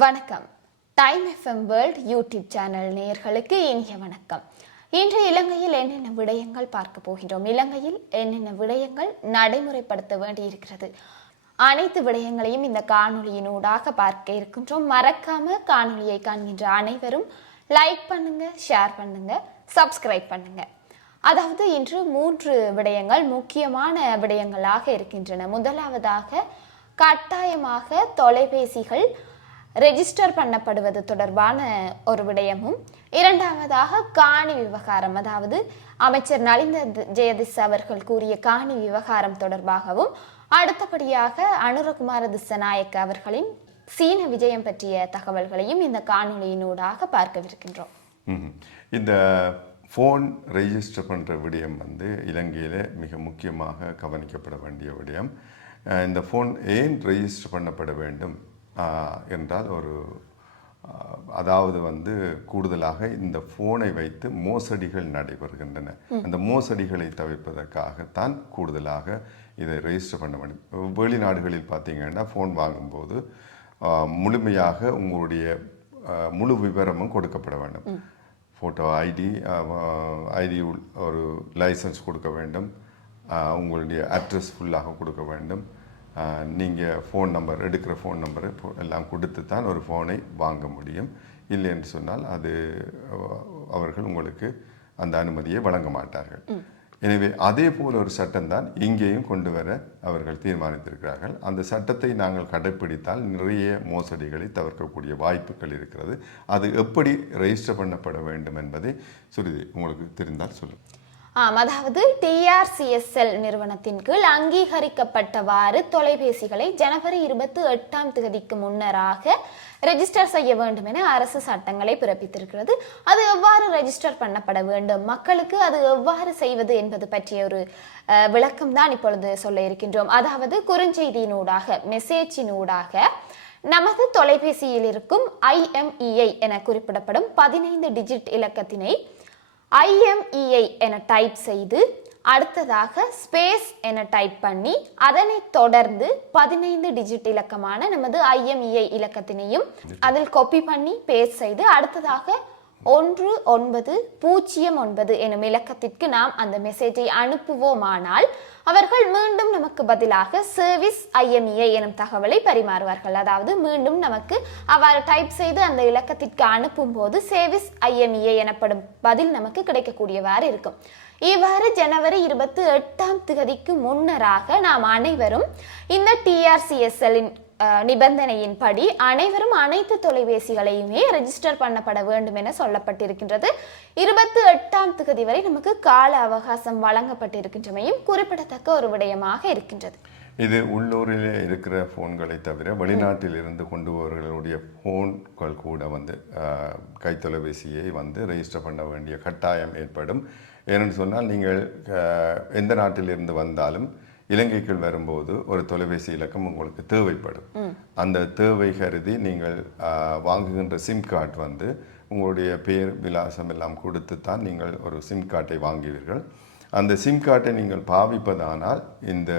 வணக்கம். Time FM world YouTube channel நேயர்களுக்கு இனிய வணக்கம். இன்று இலங்கையில் என்னென்ன விடயங்கள் பார்க்க போகிறோம் இலங்கையில் என்னென்ன விடயங்கள் நடைமுறைப்படுத்த வேண்டியிருக்கிறது? அனைத்து விடயங்களையும் இந்த காணொலியினூடாக பார்க்க இருக்கின்றோம். மறக்காம காணொலியை காண்கின்ற அனைவரும் லைக் பண்ணுங்க ஷேர் பண்ணுங்க சப்ஸ்கிரைப் பண்ணுங்க. அதாவது இன்று மூன்று விடயங்கள் முக்கியமான விடயங்களாக இருக்கின்றன. முதலாவதாக கட்டாயமாக தொலைபேசிகள் ரெஜிஸ்டர் பண்ணப்படுவது தொடர்பான ஒரு விடயமும் இரண்டாவதாக காணி விவகாரம். அதாவது அமைச்சர் நலிந்த ஜெயதிஸ் அவர்கள் கூறிய காணி விவகாரம் தொடர்பாகவும் அடுத்தபடியாக அனுரகுமார திசநாயக்க அவர்களின் சீன விஜயம் பற்றிய தகவல்களையும் இந்த காணொலியினூடாக பார்க்கவிருக்கின்றோம். இந்த ஃபோன் ரெஜிஸ்டர் பண்ணுற விடயம் வந்து இலங்கையில் மிக முக்கியமாக கவனிக்கப்பட வேண்டிய விடயம். இந்த ஃபோன் ஏன் ரெஜிஸ்டர் பண்ணப்பட வேண்டும்? என்றால் ஒரு அதாவது வந்து கூடுதலாக இந்த ஃபோனை வைத்து மோசடிகள் நடைபெறுகின்றன. அந்த மோசடிகளை தவிர்ப்பதற்காகத்தான் கூடுதலாக இதை ரெஜிஸ்டர் பண்ண வேண்டும். வெளிநாடுகளில் பார்த்தீங்கன்னா ஃபோன் வாங்கும்போது முழுமையாக உங்களுடைய முழு விவரமும் கொடுக்கப்பட வேண்டும். ஃபோட்டோ ஐடி ஐடி ஒரு லைசன்ஸ் கொடுக்க வேண்டும். உங்களுடைய அட்ரஸ் ஃபுல்லாக கொடுக்க வேண்டும். நீங்கள் ஃபோன் நம்பர் எடுக்கிற ஃபோன் நம்பர் எல்லாம் கொடுத்து தான் ஒரு ஃபோனை வாங்க முடியும். இல்லை என்று சொன்னால் அது அவர்கள் உங்களுக்கு அந்த அனுமதியை வழங்க மாட்டார்கள். எனவே அதே போல ஒரு சட்டம் தான் இங்கேயும் கொண்டு வர அவர்கள் தீர்மானித்திருக்கிறார்கள். அந்த சட்டத்தை நாங்கள் கடைப்பிடித்தால் நிறைய மோசடிகளை தவிர்க்கக்கூடிய வாய்ப்புகள் இருக்கிறது. அது எப்படி ரெஜிஸ்டர் பண்ணப்பட வேண்டும் என்பதை சுருதி உங்களுக்கு தெரிந்தால் சொல்லுங்கள் ஆம் அதாவது டிஆர்சிஎஸ்எல் நிறுவனத்தின் கீழ் அங்கீகரிக்கப்பட்டவாறு தொலைபேசிகளை ஜனவரி இருபத்தி எட்டாம் தேதிக்கு முன்னராக ரெஜிஸ்டர் செய்ய வேண்டும் என அரசு சட்டங்களை பிறப்பித்திருக்கிறது. அது எவ்வாறு ரெஜிஸ்டர் பண்ணப்பட வேண்டும்? மக்களுக்கு அது எவ்வாறு செய்வது என்பது பற்றிய ஒரு விளக்கம் தான் இப்பொழுது சொல்ல இருக்கின்றோம். அதாவது குறுஞ்செய்தியினூடாக மெசேஜினூடாக நமது தொலைபேசியில் இருக்கும் ஐஎம்இஐ என குறிப்பிடப்படும் பதினைந்து டிஜிட் இலக்கத்தினை ஐஎம்இஐ என டைப் செய்து அடுத்ததாக ஸ்பேஸ் என டைப் பண்ணி அதனைத் தொடர்ந்து பதினைந்து டிஜிட் இலக்கமான நமது ஐஎம்இஐ இலக்கத்தினையும் அதில் காப்பி பண்ணி பேஸ்ட் செய்து அடுத்ததாக ஒன்று ஒன்பது பூஜ்ஜியம் ஒன்பது எனும் இலக்கத்திற்கு நாம் அந்த மெசேஜை அனுப்புவோமானால் அவர்கள் மீண்டும் நமக்கு பதிலாக சர்வீஸ் ஐஎம்இஐ எனும் தகவலை பரிமாறுவார்கள். அதாவது மீண்டும் நமக்கு அவ்வாறு டைப் செய்து அந்த இலக்கத்திற்கு அனுப்பும் போது சேவிஸ் ஐஎம்இஐ எனப்படும் பதில் நமக்கு கிடைக்கக்கூடியவாறு இருக்கும். இவ்வாறு ஜனவரி இருபத்தி எட்டாம் தேதிக்கு முன்னராக நாம் அனைவரும் இந்த டிஆர்சிஎஸ்எல்லின் நிபந்தனையின்படி அனைவரும் அனைத்து தொலைபேசிகளையுமே ரெஜிஸ்டர் பண்ணப்பட வேண்டும் என சொல்லப்பட்டிருக்கின்றது. இருபத்தி எட்டாம் திகதி வரை நமக்கு கால அவகாசம் வழங்கப்பட்டிருக்கின்றமையும் குறிப்பிடத்தக்க ஒரு விடயமாக இருக்கின்றது. இது உள்ளூரிலே இருக்கிற ஃபோன்களை தவிர வெளிநாட்டில் இருந்து கொண்டு வருவர்களுடைய ஃபோன்கள் கூட வந்து கைத்தொலைபேசியை வந்து ரெஜிஸ்டர் பண்ண வேண்டிய கட்டாயம் ஏற்படும். ஏனென்று சொன்னால் நீங்கள் எந்த நாட்டிலிருந்து வந்தாலும் இலங்கைக்குள் வரும்போது ஒரு தொலைபேசி இலக்கம் உங்களுக்கு தேவைப்படும். அந்த தேவை கருதி நீங்கள் வாங்குகின்ற சிம் கார்டு வந்து உங்களுடைய பேர் விலாசம் எல்லாம் கொடுத்து தான் நீங்கள் ஒரு சிம் கார்டை வாங்குவீர்கள். அந்த சிம் கார்டை நீங்கள் பாவிப்பதானால் இந்த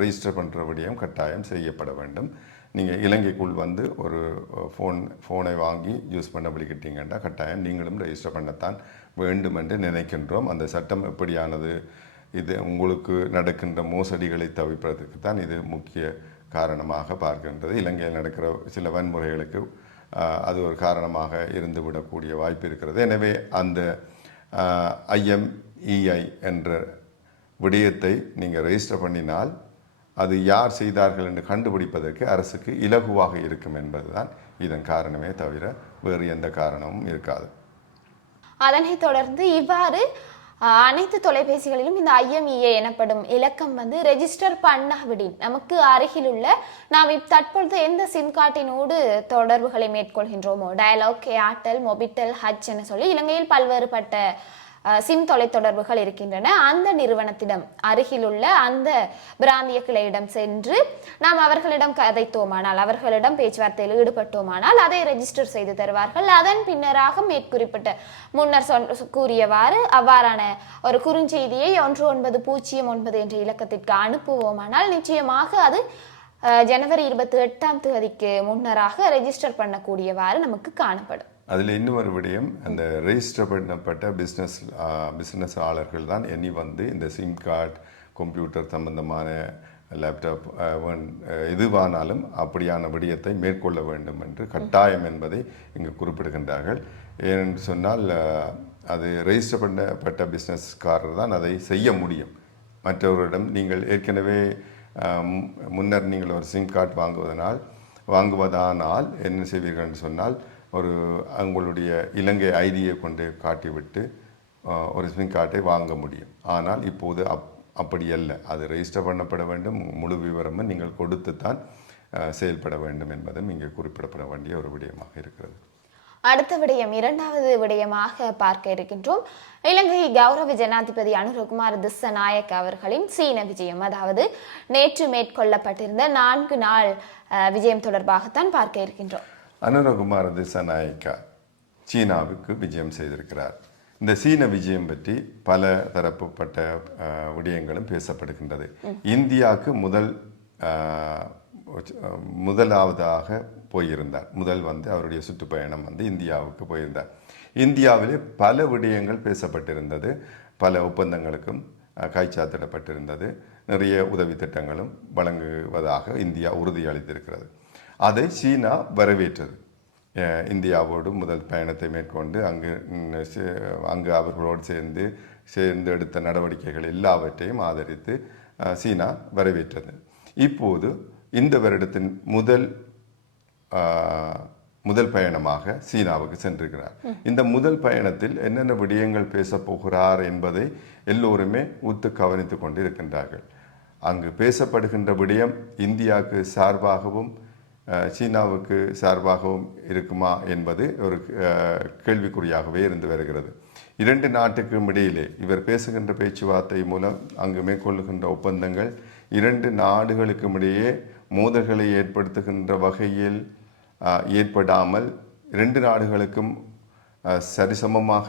ரெஜிஸ்டர் பண்ணுற விடயம் கட்டாயம் செய்யப்பட வேண்டும். நீங்கள் இலங்கைக்குள் வந்து ஒரு ஃபோன் ஃபோனை வாங்கி யூஸ் பண்ண விളിக்கிட்டீங்கன்னா கட்டாயம் நீங்களும் ரெஜிஸ்டர் பண்ணத்தான் வேண்டும் என்று நினைக்கின்றோம். அந்த சட்டம் எப்படியானது? இது உங்களுக்கு நடக்கின்ற மோசடிகளை தவிர்ப்பதற்கு தான் இது முக்கிய காரணமாக பார்க்கின்றது. இலங்கையில் நடக்கிற சில வன்முறைகளுக்கு அது ஒரு காரணமாக இருந்து விடக்கூடிய வாய்ப்பு இருக்கிறது. எனவே அந்த ஐஎம்இஐ என்ற விடயத்தை நீங்கள் ரெஜிஸ்டர் பண்ணினால் அது யார் செய்தார்கள் என்று கண்டுபிடிப்பதற்கு அரசுக்கு இலகுவாக இருக்கும் என்பதுதான் இதன் காரணமே தவிர வேறு எந்த காரணமும் இருக்காது. அதனைத் தொடர்ந்து இவ்வாறு அனைத்து தொலைபேசிகளிலும் இந்த ஐஎம்இஏ எனப்படும் இலக்கம் வந்து ரெஜிஸ்டர் பண்ணாவிடின். நமக்கு அருகிலுள்ள நாம் இப் தற்பொழுது எந்த சிம் கார்டினோடு தொடர்புகளை மேற்கொள்கின்றோமோ டயலாக் ஏர்டெல் மொபிட்டல் ஹச் என சொல்லி இலங்கையில் பல்வேறுபட்ட சிம் தொலைத்தொடர்புகள் இருக்கின்றன. அந்த நிறுவனத்திடம் அருகிலுள்ள அந்த பிராந்திய கிளையிடம் சென்று நாம் அவர்களிடம் கதைத்தோமானால் அவர்களிடம் பேச்சுவார்த்தையில் ஈடுபட்டோமானால் அதை ரெஜிஸ்டர் செய்து தருவார்கள். அதன் பின்னராக மேற்குறிப்பிட்ட முன்னர் சொன் கூறியவாறு அவ்வாறான ஒரு குறுஞ்செய்தியை ஒன்று ஒன்பது பூஜ்ஜியம் ஒன்பது என்ற இலக்கத்திற்கு அனுப்புவோமானால் நிச்சயமாக அது ஜனவரி இருபத்தி எட்டாம் தேதிக்கு முன்னராக ரெஜிஸ்டர் பண்ணக்கூடியவாறு நமக்கு காணப்படும். அதில் இன்னும் ஒரு விடயம் அந்த ரெஜிஸ்டர் பண்ணப்பட்ட பிஸ்னஸ் பிஸ்னஸ் ஆளர்கள் தான் இனி வந்து இந்த சிம் கார்டு கம்ப்யூட்டர் சம்பந்தமான லேப்டாப் எதுவானாலும் அப்படியான விடயத்தை மேற்கொள்ள வேண்டும் என்று கட்டாயம் என்பதை இங்கு குறிப்பிடுகின்றார்கள். ஏனென்று சொன்னால் அது ரெஜிஸ்டர் பண்ணப்பட்ட பிஸ்னஸ்காரர் தான் அதை செய்ய முடியும். மற்றவர்களிடம் நீங்கள் ஏற்கனவே மு- முன்னர் நீங்கள் ஒரு சிம் கார்டு வாங்குவதனால் வாங்குவதானால் என்ன செய்வீர்கள் என்று சொன்னால் ஒரு உங்களுடைய இலங்கை ஐடியை கொண்டு காட்டிவிட்டு ஒரு சிம் கார்டை வாங்க முடியும். ஆனால் இப்போது அப் அப்படி அல்ல. அது ரெஜிஸ்டர் பண்ணப்பட வேண்டும். முழு விவரமும் நீங்கள் கொடுத்து தான் செயல்பட வேண்டும் என்பதும் இங்கே குறிப்பிடப்பட வேண்டிய ஒரு விடயமாக இருக்கிறது. அடுத்த விடயம் இரண்டாவது விடயமாக பார்க்க இருக்கின்றோம். இலங்கை கௌரவ ஜனாதிபதி அனுரகுமார் திசநாயக் அவர்களின் சீன விஜயம். அதாவது நேற்று மேற்கொள்ளப்பட்டிருந்த நான்கு நாள் விஜயம் தொடர்பாகத்தான் பார்க்க இருக்கின்றோம். அனுரகுமார திசாநாயக்கா சீனாவுக்கு விஜயம் செய்திருக்கிறார். இந்த சீன விஜயம் பற்றி பல தரப்புப்பட்ட விடயங்களும் பேசப்படுகின்றது. இந்தியாவுக்கு முதல் முதலாவதாக போயிருந்தார். முதல் வந்து அவருடைய சுற்றுப்பயணம் வந்து இந்தியாவுக்கு போயிருந்தார். இந்தியாவிலே பல விடயங்கள் பேசப்பட்டிருந்தது. பல ஒப்பந்தங்களுக்கும் அஹ், கைச்சாத்திடப்பட்டிருந்தது. நிறைய உதவி திட்டங்களும் வழங்குவதாக இந்தியா உறுதியளித்திருக்கிறது. அதை சீனா வரவேற்றது. இந்தியாவோடு முதல் பயணத்தை மேற்கொண்டு அங்கு அங்கு அவர்களோடு சேர்ந்து சேர்ந்து எடுத்த நடவடிக்கைகள் எல்லாவற்றையும் ஆதரித்து சீனா வரவேற்றது. இப்போது இந்த வருடத்தின் முதல் முதல் பயணமாக சீனாவுக்கு சென்றிருக்கிறார். இந்த முதல் பயணத்தில் என்னென்ன விடயங்கள் பேசப் போகிறார் என்பதை எல்லோருமே உத்து கவனித்துக் கொண்டு இருக்கின்றார்கள் அங்கு பேசப்படுகின்ற விடயம் இந்தியாவுக்கு சார்பாகவும் சீனாவுக்கு சார்பாகவும் இருக்குமா என்பது ஒரு கேள்விக்குறியாகவே இருந்து வருகிறது. இரண்டு நாட்டுக்கும் இடையிலே இவர் பேசுகின்ற பேச்சுவார்த்தை மூலம் அங்கு மேற்கொள்ளுகின்ற ஒப்பந்தங்கள் இரண்டு நாடுகளுக்கும் இடையே மோதல்களை ஏற்படுத்துகின்ற வகையில் ஏற்படாமல் இரண்டு நாடுகளுக்கும் சரிசமமாக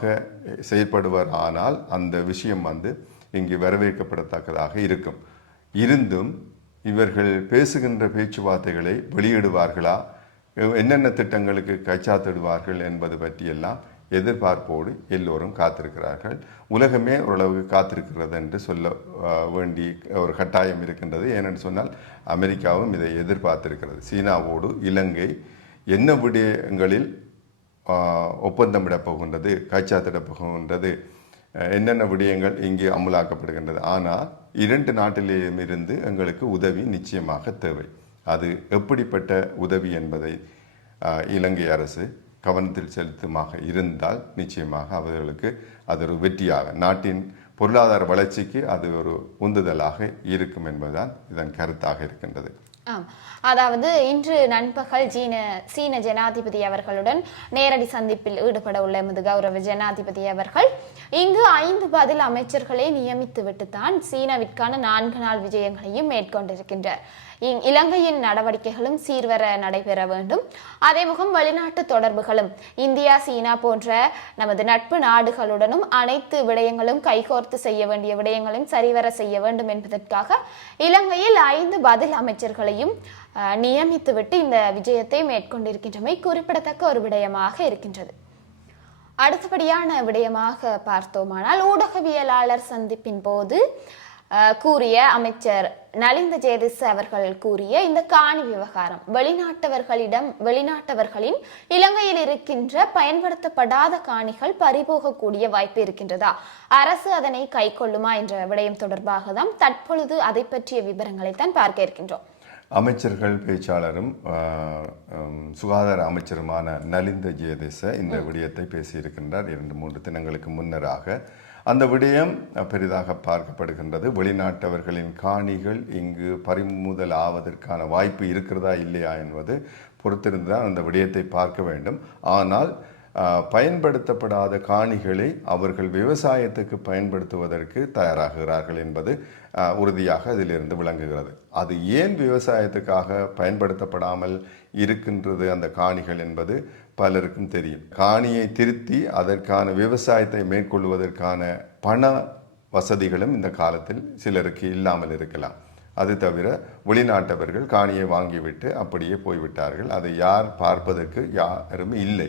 செயற்படுவர் ஆனால் அந்த விஷயம் வந்து இங்கு வரவேற்கப்படத்தக்கதாக இருக்கும். இருந்தும் இவர்கள் பேசுகின்ற பேச்சுவார்த்தைகளை வெளியிடுவார்களா? என்னென்ன திட்டங்களுக்கு கைச்சாத்திடுவார்கள் என்பது பற்றியெல்லாம் எதிர்பார்ப்போடு எல்லோரும் காத்திருக்கிறார்கள். உலகமே ஓரளவுக்கு காத்திருக்கிறது என்று சொல்ல வேண்டி ஒரு கட்டாயம் இருக்கின்றது. ஏனென்று சொன்னால் அமெரிக்காவும் இதை எதிர்பார்த்திருக்கிறது. சீனாவோடு இலங்கை என்ன விடயங்களில் ஒப்பந்தமிடப் போகின்றது கைச்சாத்திடப் போகின்றது என்னென்ன விடயங்கள் இங்கே அமுலாக்கப்படுகின்றது? ஆனால் இரண்டு நாட்டிலேயும் இருந்து எங்களுக்கு உதவி நிச்சயமாக தேவை. அது எப்படிப்பட்ட உதவி என்பதை இலங்கை அரசு கவனத்தில் செலுத்துமாக இருந்தால் நிச்சயமாக அவர்களுக்கு அது ஒரு வெற்றியாக நாட்டின் பொருளாதார வளர்ச்சிக்கு அது ஒரு உந்துதலாக இருக்கும் என்பதுதான் இதன் கருத்தாக இருக்கின்றது. அதாவது இன்று நண்பகல் சீன சீன ஜனாதிபதி அவர்களுடன் நேரடி சந்திப்பில் ஈடுபட உள்ள எமது கௌரவ ஜனாதிபதி அவர்கள் இங்கு ஐந்து பதில் அமைச்சர்களை நியமித்து விட்டுத்தான் சீனாவிற்கான நான்கு நாள் விஜயங்களையும் மேற்கொண்டிருக்கின்றார். இலங்கையின் நடவடிக்கைகளும் சீர்வர நடைபெற வேண்டும். அதேமுகம் வெளிநாட்டு தொடர்புகளும் இந்தியா சீனா போன்ற நமது நட்பு நாடுகளுடனும் அனைத்து விடயங்களும் கைகோர்த்து செய்ய வேண்டிய விடயங்களையும் சரிவர செய்ய வேண்டும் என்பதற்காக இலங்கையில் ஐந்து பதில் அமைச்சர்களையும் அஹ், நியமித்துவிட்டு இந்த விஜயத்தை மேற்கொண்டிருக்கின்றமை குறிப்பிடத்தக்க ஒரு விடயமாக இருக்கின்றது. அடுத்தபடியான விடயமாக பார்த்தோமானால் ஊடகவியலாளர் சந்திப்பின் போது கூறிய அமைச்சர் நலிந்த ஜெயதிஸ் அவர்கள் கூறிய இந்த காணி விவகாரம் வெளிநாட்டவர்களிடம் வெளிநாட்டவர்களின் இலங்கையில் இருக்கின்ற பயன்படுத்தப்படாத காணிகள் பறிபோகக்கூடிய வாய்ப்பு இருக்கின்றதா? அரசு அதனை கைக்கொள்ளுமா என்ற விடயம் தொடர்பாக தான் தற்பொழுது அதை பற்றிய விவரங்களைத்தான் பார்க்க இருக்கின்றோம். அமைச்சர்கள் பேச்சாளரும் சுகாதார அமைச்சருமான நலிந்த ஜெயதேச இந்த விடயத்தை பேசியிருக்கின்றார். இரண்டு மூன்று தினங்களுக்கு முன்னராக அந்த விடயம் பெரிதாக பார்க்கப்படுகின்றது. வெளிநாட்டவர்களின் காணிகள் இங்கு பறிமுதல் ஆவதற்கான வாய்ப்பு இருக்கிறதா இல்லையா என்பது பொறுத்திருந்து தான் அந்த விடயத்தை பார்க்க வேண்டும். ஆனால் பயன்படுத்தப்படாத காணிகளை அவர்கள் விவசாயத்துக்கு பயன்படுத்துவதற்கு தயாராகிறார்கள் என்பது உறுதியாக அதிலிருந்து விளங்குகிறது. அது ஏன் விவசாயத்துக்காக பயன்படுத்தப்படாமல் இருக்கின்றது? அந்த காணிகள் என்பது பலருக்கும் தெரியும். காணியை திருத்தி அதற்கான விவசாயத்தை மேற்கொள்வதற்கான பண வசதிகளும் இந்த காலத்தில் சிலருக்கு இல்லாமல் இருக்கலாம். அது தவிர வெளிநாட்டவர்கள் காணியை வாங்கிவிட்டு அப்படியே போய்விட்டார்கள். அதை யார் பார்ப்பதற்கு யாரும் இல்லை.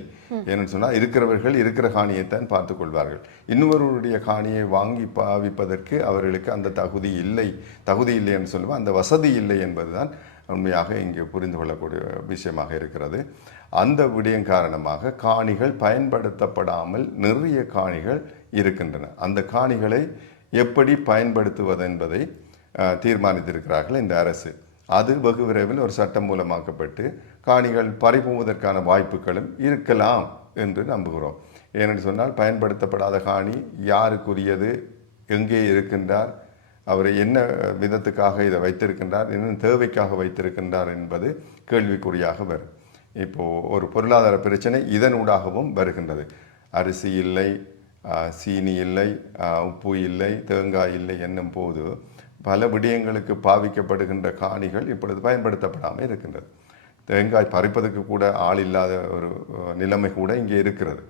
ஏன்னு சொன்னால் இருக்கிறவர்கள் இருக்கிற காணியைத்தான் பார்த்து கொள்வார்கள். இன்னொருவருடைய காணியை வாங்கி பாவிப்பதற்கு அவர்களுக்கு அந்த தகுதி இல்லை. தகுதி இல்லை என்று சொல்லுவோம் அந்த வசதி இல்லை என்பதுதான் உண்மையாக இங்கே புரிந்து கொள்ளக்கூடிய விஷயமாக இருக்கிறது. அந்த விடயம் காரணமாக காணிகள் பயன்படுத்தப்படாமல் நிறைய காணிகள் இருக்கின்றன. அந்த காணிகளை எப்படி பயன்படுத்துவது என்பதை தீர்மானித்திருக்கிறார்கள் இந்த அரசு. அது வெகு விரைவில் ஒரு சட்டம் மூலமாக்கப்பட்டு காணிகள் பறிபோவதற்கான வாய்ப்புகளும் இருக்கலாம் என்று நம்புகிறோம். ஏனென்று சொன்னால் பயன்படுத்தப்படாத காணி யாருக்குரியது? எங்கே இருக்கின்றார்? அவர் என்ன விதத்துக்காக இதை வைத்திருக்கின்றார்? என்ன தேவைக்காக வைத்திருக்கின்றார் என்பது கேள்விக்குறியாக வரும். இப்போது ஒரு பொருளாதார பிரச்சனை இதனூடாகவும் வருகின்றது. அரிசி இல்லை சீனி இல்லை உப்பு இல்லை தேங்காய் இல்லை என்னும் போது பல விடயங்களுக்கு பாவிக்கப்படுகின்ற காணிகள் இப்பொழுது பயன்படுத்தப்படாமல் இருக்கின்றது. தேங்காய் பறிப்பதற்கு கூட ஆள் இல்லாத ஒரு நிலைமை கூட இங்கே இருக்கிறது.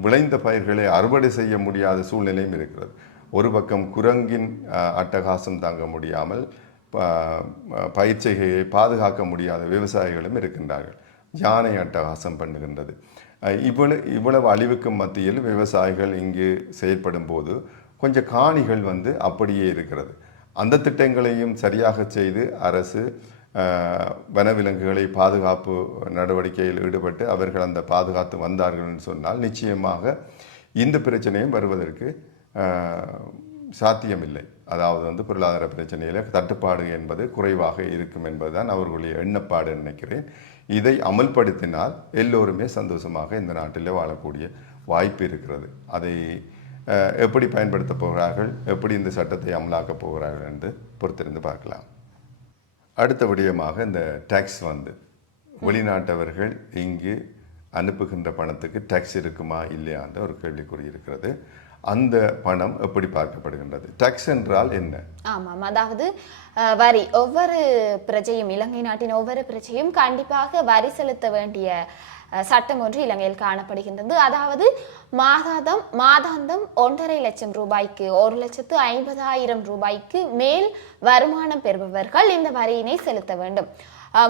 விளைந்த பயிர்களை அறுவடை செய்ய முடியாத சூழ்நிலையும் இருக்கிறது. ஒரு பக்கம் குரங்கின் அட்டகாசம் தாங்க முடியாமல் ப- பயிர் செய்கையை பாதுகாக்க முடியாத விவசாயிகளும் இருக்கின்றார்கள். யானை அட்டகாசம் பண்ணுகின்றது. இவ்வளவு இவ்வளவு அழிவுக்கு மத்தியில் விவசாயிகள் இங்கு செயற்படும் போது கொஞ்சம் காணிகள் வந்து அப்படியே இருக்கிறது. அந்த திட்டங்களையும் சரியாக செய்து அரசு வனவிலங்குகளை பாதுகாப்பு நடவடிக்கையில் ஈடுபட்டு அவர்கள் அந்த பாதுகாத்து வந்தார்கள் என்று சொன்னால் நிச்சயமாக இந்த பிரச்சனையும் வருவதற்கு சாத்தியமில்லை. அதாவது வந்து பொருளாதார பிரச்சனையில் தட்டுப்பாடு என்பது குறைவாக இருக்கும் என்பதுதான் அவர்களுடைய எண்ணப்பாடு நினைக்கிறேன். இதை அமல்படுத்தினால் எல்லோருமே சந்தோஷமாக இந்த நாட்டில் வாழக்கூடிய வாய்ப்பு இருக்கிறது. அதை எப்படி பயன்படுத்தப் போகிறார்கள் எப்படி இந்த சட்டத்தை அமலாக்கப் போகிறார்கள் என்று பொறுத்திருந்து பார்க்கலாம். அடுத்த விடயமாக இந்த டேக்ஸ் வந்து வெளிநாட்டவர்கள் இங்கு அனுப்புகின்ற பணத்துக்கு டேக்ஸ் இருக்குமா இல்லையான்ற ஒரு கேள்விக்குறி இருக்கிறது. அந்த பணம் எப்படி பார்க்கப்படுகின்றது? டேக்ஸ் என்றால் என்ன? ஆமாம் அதாவது வரி. ஒவ்வொரு பிரஜையும் இலங்கை நாட்டின் ஒவ்வொரு பிரஜையும் கண்டிப்பாக வரி செலுத்த வேண்டிய சட்டம் ஒன்று இலங்கையில் காணப்படுகின்றது. அதாவது மாதாந்தம் மாதாந்தம் ஒன்றரை லட்சம் ரூபாய்க்கு ஒரு லட்சத்து ஐம்பதாயிரம் ரூபாய்க்கு மேல் வருமானம் பெறுபவர்கள் இந்த வரியினை செலுத்த வேண்டும்.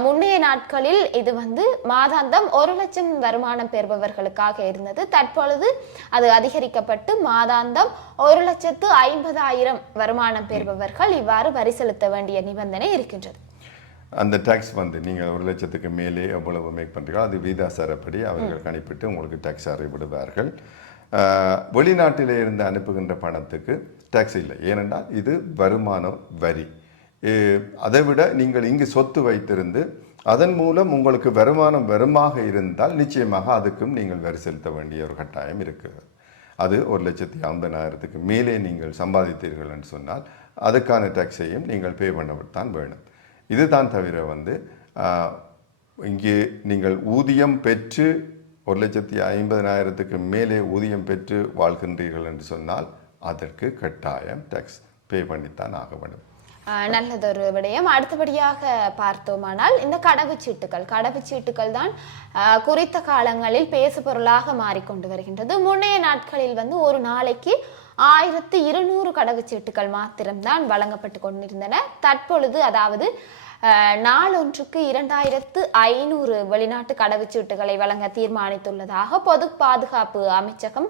முன்னைய நாட்களில் இது வந்து மாதாந்தம் ஒரு லட்சம் வருமானம் பெறுபவர்களுக்காக இருந்தது. தற்பொழுது அது அதிகரிக்கப்பட்டு மாதாந்தம் ஒரு லட்சத்து ஐம்பதாயிரம் வருமானம் பெறுபவர்கள் இவ்வாறு வரி செலுத்த வேண்டிய நிபந்தனை இருக்கின்றது. அந்த டேக்ஸ் வந்து நீங்கள் ஒரு லட்சத்துக்கு மேலே எவ்வளவு மேக் பண்ணுறீங்களோ அது வீதாசாரப்படி அவர்கள் கணிப்பிட்டு உங்களுக்கு டேக்ஸ் அறிவிடுவார்கள். வெளிநாட்டிலே இருந்து அனுப்புகின்ற பணத்துக்கு டேக்ஸ் இல்லை. ஏனென்றால் இது வருமான வரி. அதை விட நீங்கள் இங்கு சொத்து வைத்திருந்து அதன் மூலம் உங்களுக்கு வருமானம் வருமாக இருந்தால் நிச்சயமாக அதுக்கும் நீங்கள் வரி செலுத்த வேண்டிய ஒரு கட்டாயம் இருக்கிறது அது ஒரு லட்சத்தி ஐம்பதாயிரத்துக்கு மேலே நீங்கள் சம்பாதித்தீர்கள் என்று சொன்னால் அதுக்கான டேக்ஸையும் நீங்கள் பே பண்ணத்தான் வேணும். இதுதான் தவிர வந்து இங்கே நீங்கள் ஊதியம் பெற்று ஒரு லட்சத்தி ஐம்பதனாயிரத்துக்கு மேலே ஊதியம் பெற்று வாழ்கின்றீர்கள் என்று சொன்னால் அதற்கு கட்டாயம் டேக்ஸ் பே பண்ணித்தான் ஆக வேண்டும். நல்லதொரு விடயம். அடுத்தபடியாக பார்த்தோமானால் இந்த கடவுச்சீட்டுகள். கடவுச்சீட்டுகள் தான் குறித்த காலங்களில் பேசு பொருளாக மாறிக்கொண்டு வருகின்றது. முன்னைய நாட்களில் வந்து ஒரு நாளைக்கு ஆயிரத்து இருநூறு கடவுச்சீட்டுகள் மாத்திரம்தான் வழங்கப்பட்டு கொண்டிருந்தன. தற்பொழுது அதாவது நாளொன்றுக்கு இரண்டாயிரத்து ஐநூறு வெளிநாட்டு கடவுச்சீட்டுகளை வழங்க தீர்மானித்துள்ளதாக பொது பாதுகாப்பு அமைச்சகம்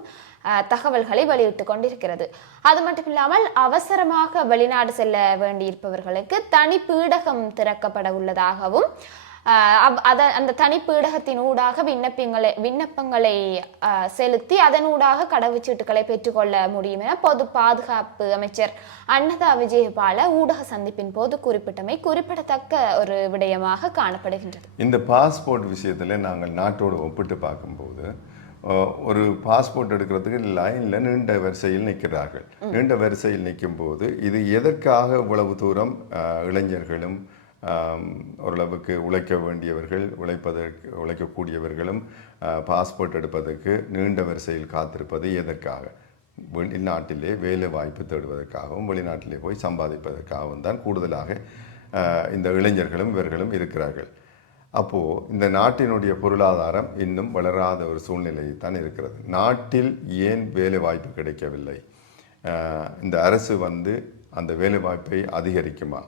தகவல்களை வெளியிட்டு கொண்டிருக்கிறது. அது மட்டும் இல்லாமல் அவசரமாக வெளிநாடு செல்ல வேண்டியிருப்பவர்களுக்கு தனி பீடகம் திறக்கப்பட உள்ளதாகவும் அத அந்த தனி பீடகத்தின் ஊடாக விண்ணப்பங்களை விண்ணப்பங்களை செலுத்தி அதனூடாக கடவுச்சீட்டுகளை பெற்றுக்கொள்ள முடியும் என பொது பாதுகாப்பு அமைச்சர் அன்னதா விஜயபால ஊடக சந்திப்பின் போது குறிப்பிட்டமை குறிப்பிடத்தக்க ஒரு விடயமாக காணப்படுகின்றது. இந்த பாஸ்போர்ட் விஷயத்தில் நாங்கள் நாட்டோடு ஒப்பிட்டு பார்க்கும்போது ஒரு பாஸ்போர்ட் எடுக்கிறதுக்கு லைனில் நீண்ட வரிசையில் நிற்கிறார்கள். நீண்ட வரிசையில் நிற்கும் போது இது எதற்காக இவ்வளவு தூரம் இளைஞர்களும் ஓரளவுக்கு உழைக்க வேண்டியவர்கள் உழைப்பதற்கு உழைக்கக்கூடியவர்களும் பாஸ்போர்ட் எடுப்பதற்கு நீண்ட வரிசையில் காத்திருப்பது எதற்காக? வெளிநாட்டிலே வேலை வாய்ப்பு தேடுவதற்காகவும் வெளிநாட்டிலே போய் சம்பாதிப்பதற்காகவும் தான் கூடுதலாக இந்த இளைஞர்களும் இவர்களும் இருக்கிறார்கள். அப்போது இந்த நாட்டினுடைய பொருளாதாரம் இன்னும் வளராத ஒரு சூழ்நிலை தான் இருக்கிறது. நாட்டில் ஏன் வேலை வாய்ப்பு கிடைக்கவில்லை இந்த அரசு வந்து அந்த வேலை வாய்ப்பை அதிகரிக்குமா?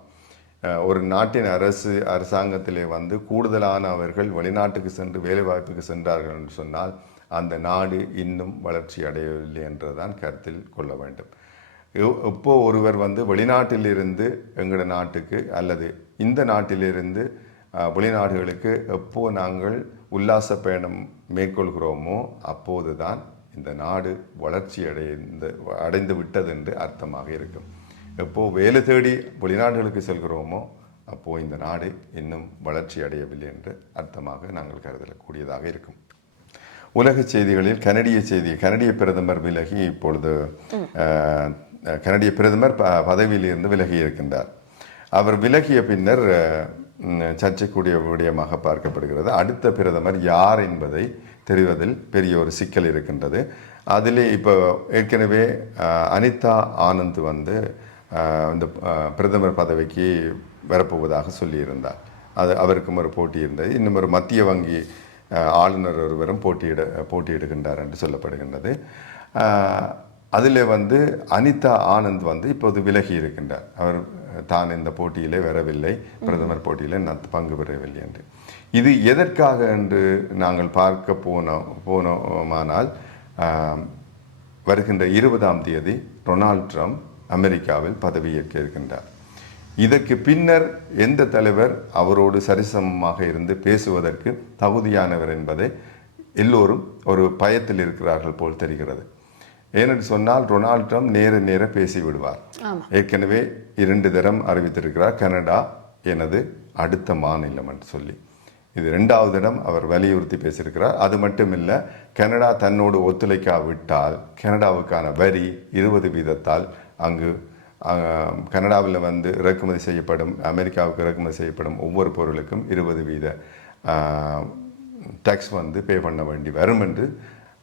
ஒரு நாட்டின் அரசு அரசாங்கத்திலே வந்து கூடுதலான அவர்கள் வெளிநாட்டுக்கு சென்று வேலைவாய்ப்புக்கு சென்றார்கள் என்று சொன்னால் அந்த நாடு இன்னும் வளர்ச்சி அடையவில்லை என்றுதான் கருத்தில் கொள்ள வேண்டும். இப்போ ஒருவர் வந்து வெளிநாட்டிலிருந்து எங்களோட நாட்டுக்கு அல்லது இந்த நாட்டிலிருந்து வெளிநாடுகளுக்கு எப்போ நாங்கள் உல்லாச பயணம் மேற்கொள்கிறோமோ அப்போதுதான் இந்த நாடு வளர்ச்சி அடைந்த அடைந்து விட்டது என்று அர்த்தமாக இருக்கும். எப்போ வேலை தேடி வெளிநாடுகளுக்கு செல்கிறோமோ அப்போ இந்த நாடு இன்னும் வளர்ச்சி அடையவில்லை என்று அர்த்தமாக நாங்கள் கருதக்கூடியதாக இருக்கும். உலக செய்திகளில் கனடிய செய்தி கனடிய பிரதமர் விலகி இப்பொழுது கனடிய பிரதமர் ப பதவியிலிருந்து விலகி இருக்கின்றார். அவர் விலகிய பின்னர் சர்ச்சைக்குரிய விடயமாக பார்க்கப்படுகிறது. அடுத்த பிரதமர் யார் என்பதை தெரிவதில் பெரிய ஒரு சிக்கல் இருக்கின்றது. அதிலே இப்போ ஏற்கனவே அனிதா ஆனந்த் வந்து இந்த பிரதமர் பதவிக்கு வரப்போவதாக சொல்லியிருந்தார். அது அவருக்கும் ஒரு போட்டி இருந்தது. இன்னும் ஒரு மத்திய வங்கி ஆளுநர் ஒருவரும் போட்டியிட போட்டியிடுகின்றார் என்று சொல்லப்படுகின்றது. அதில் வந்து அனிதா ஆனந்த் வந்து இப்போது விலகி இருக்கின்றார். அவர் தான் இந்த போட்டியிலே வரவில்லை. பிரதமர் போட்டியிலே நான் பங்கு பெறவில்லை என்று. இது எதற்காக என்று நாங்கள் பார்க்க போனோம் போனோமானால் வருகின்ற இருபதாம் தேதி டொனால்ட் ட்ரம்ப் அமெரிக்காவில் பதவியேற்க இருக்கின்றார். இதற்கு பின்னர் எந்த தலைவர் அவரோடு சரிசமமாக இருந்து பேசுவதற்கு தகுதியானவர் என்பதை எல்லோரும் ஒரு பயத்தில் இருக்கிறார்கள் போல் தெரிகிறது. ஏனென்று சொன்னால் டொனால்ட் ட்ரம்ப் நேர நேர பேசி விடுவார். ஏற்கனவே இரண்டு தரம் அறிவித்திருக்கிறார் கனடா எனது அடுத்த மாநிலம் என்று சொல்லி. இது இரண்டாவது இடம் அவர் வலியுறுத்தி பேசியிருக்கிறார். அது மட்டுமில்ல கனடா தன்னோடு ஒத்துழைக்காவிட்டால் கனடாவுக்கான வரி இருபது வீதத்தால் அங்கு கனடாவில் வந்து இறக்குமதி செய்யப்படும் அமெரிக்காவுக்கு இறக்குமதி செய்யப்படும் ஒவ்வொரு பொருளுக்கும் இருபது வீத டேக்ஸ் வந்து பே பண்ண வேண்டி வரும் என்று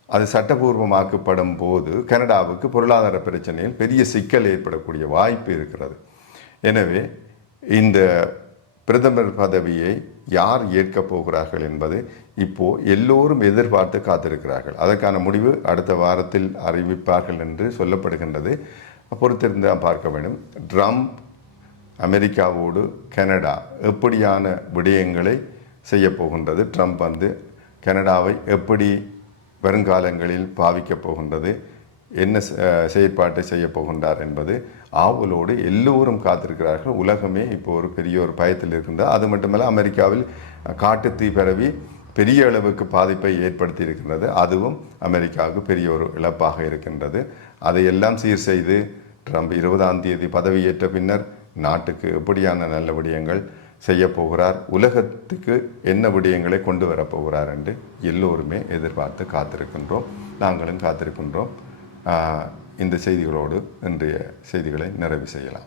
அது சட்டபூர்வமாக்கப்படும் போது கனடாவுக்கு பொருளாதார பிரச்சனையில் பெரிய சிக்கல் ஏற்படக்கூடிய வாய்ப்பு இருக்கிறது. எனவே இந்த பிரதமர் பதவியை யார் ஏற்கப் போகிறார்கள் என்பது இப்போ எல்லோரும் எதிர்பார்த்து காத்திருக்கிறார்கள். அதற்கான முடிவு அடுத்த வாரத்தில் அறிவிப்பார்கள் என்று சொல்லப்படுகின்றது. பொறுத்திருந்து தான் பார்க்க வேண்டும். ட்ரம்ப் அமெரிக்காவோடு கனடா எப்படியான விடயங்களை செய்ய போகின்றது? ட்ரம்ப் வந்து கனடாவை எப்படி வருங்காலங்களில் பாவிக்கப் போகின்றது? என்ன செ- செயற்பாட்டை செய்ய போகின்றார் என்பது ஆவலோடு எல்லோரும் காத்திருக்கிறார்கள். உலகமே இப்போ ஒரு பெரிய ஒரு பயத்தில் இருக்கின்றது. அது மட்டுமல்ல அமெரிக்காவில் காட்டுத்தீ பரவி பெரிய அளவுக்கு பாதிப்பை ஏற்படுத்தி இருக்கின்றது. அதுவும் அமெரிக்காவுக்கு பெரிய ஒரு இழப்பாக இருக்கின்றது. அதையெல்லாம் சீர் செய்து ட்ரம்ப் இருபதாம் தேதி பதவியேற்ற பின்னர் நாட்டுக்கு எப்படியான நல்ல விடயங்கள் செய்ய போகிறார்? உலகத்துக்கு என்ன விடயங்களை கொண்டு வரப்போகிறார் என்று எல்லோருமே எதிர்பார்த்து காத்திருக்கின்றோம். நாங்களும் காத்திருக்கின்றோம். இந்த செய்திகளோடு இன்றைய செய்திகளை நிறைவு செய்யலாம்.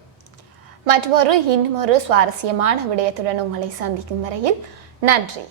மற்றொரு இன்னுமொரு சுவாரஸ்யமான விடயத்துடன் உங்களை சந்திக்கும் வரையில் நன்றி.